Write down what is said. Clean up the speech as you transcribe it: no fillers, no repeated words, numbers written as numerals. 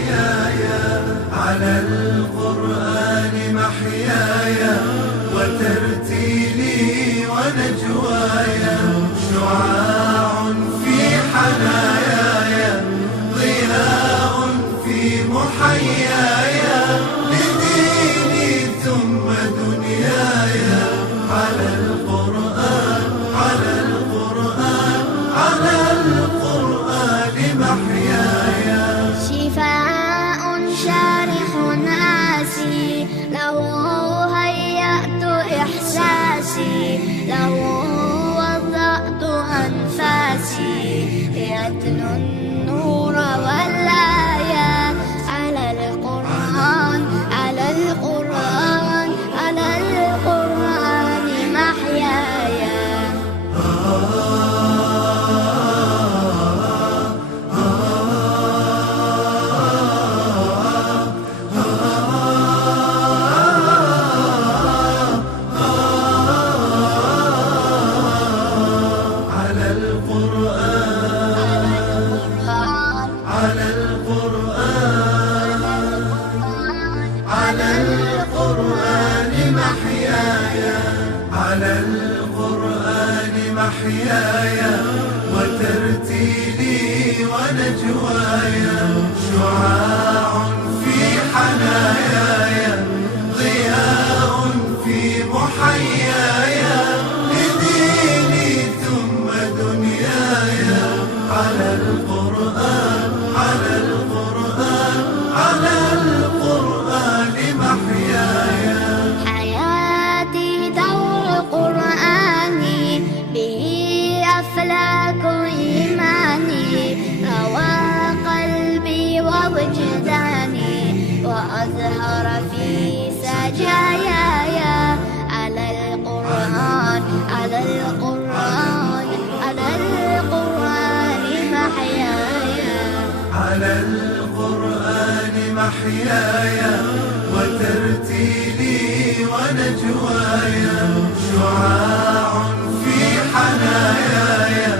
محياي على القرآن محياي وترتيلي ونجواي شعاع في حناياي ضياء في محياي لديني ثم دنياي على القرآن على القرآن على القرآن محياي شفاء شارح آسي له هيأت إحساسي له وضعت أنفاسي يتلو النور والآيات على القرآن على القرآن على القرآن محياي على القرآن على القرآن محياي على القرآن محياي وترتيلي ونجواي شعاع في حناياي ضياء في محياي لديني ثم دنياي على القرآن على القرآن على القرآن محياي حياتي دور القرآن به أفلاك إيماني روى قلبي ووجداني وأزهر في سجاياي على القرآن على القرآن على القرآن محياي على القرآن محياي وترتيلي ونجواي شعاع في حناياي